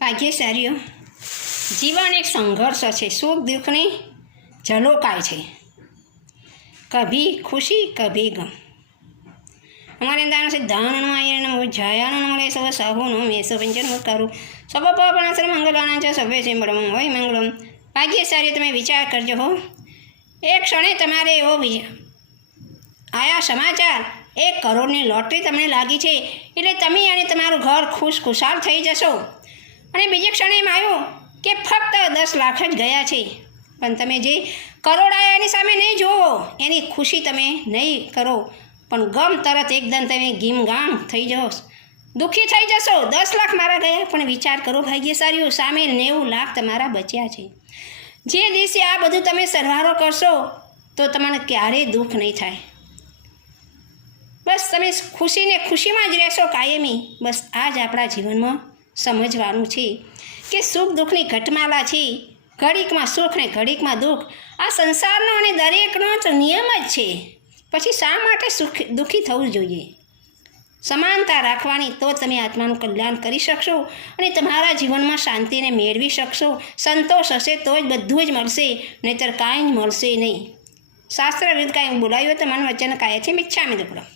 ભાગ્યશાળીઓ, જીવન એક સંઘર્ષ છે. સુખ દુઃખની ઝલોકાય છે. કભી ખુશી કભી ગમ. हमारे अंदर से धन जयान मले सब सहुन मेष पंचन करूँ सब पापण मंगलाना च सभ्य से बड़म वही मंगलम. भाग्यशाળી તમે વિચાર કરજો હો. એક ક્ષણે તમારે એવો આયા સમાચાર 1 કરોડની લોટરી તમને લાગી છે એટલે તમે અને તમારું ઘર ખુશખુશાલ થઈ જશો. અને બીજી ક્ષણે એમ આવ્યું કે ફક્ત 10 લાખ જ ગયા છે. પણ તમે જે કરોડ આવ્યા એની સામે નહીં જુઓ, એની ખુશી તમે નહીં કરો, પણ ગમ તરત એકદમ તમે ગીમગામ થઈ જાઓ, દુઃખી થઈ જશો. 10 લાખ મારા ગયા, પણ વિચાર કરો ભાગ્યશાળીઓ, સામે 90 લાખ તમારા બચ્યા છે. જે દિવસે આ બધું તમે સરવાળો કરશો તો તમને ક્યારેય દુઃખ નહીં થાય. બસ તમે ખુશીને ખુશીમાં જ રહેશો કાયમી. બસ આ જ આપણા જીવનમાં સમજવાનું છે કે સુખ દુઃખની ઘટમાલા છે. ઘડીકમાં સુખ ને ઘડીકમાં દુઃખ આ સંસારનો અને દરેકનો જ નિયમ જ છે. પછી શા માટે દુઃખી થવું જોઈએ? સમાનતા રાખવાની તો તમે આત્માનું કલ્યાણ કરી શકશો અને તમારા જીવનમાં શાંતિને મેળવી શકશો. સંતોષ હશે તો જ બધું જ મળશે, નહીંતર કાંઈ જ મળશે નહીં. શાસ્ત્ર વિરુદ્ધ કાંઈ બોલાયું તો મન વચન કાયથી મિચ્છામિ દુક્કડમ.